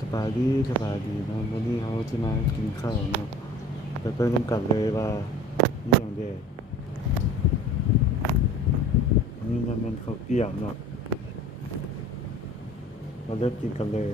สบายดีเนาะวันนี้เขาจะมากินข้าวเนาะไปเบิ่งนำกันเลยว่ามีหยังแด่อันนี้มันข้าวเปียกเนาะเราเริ่มกินกันเลย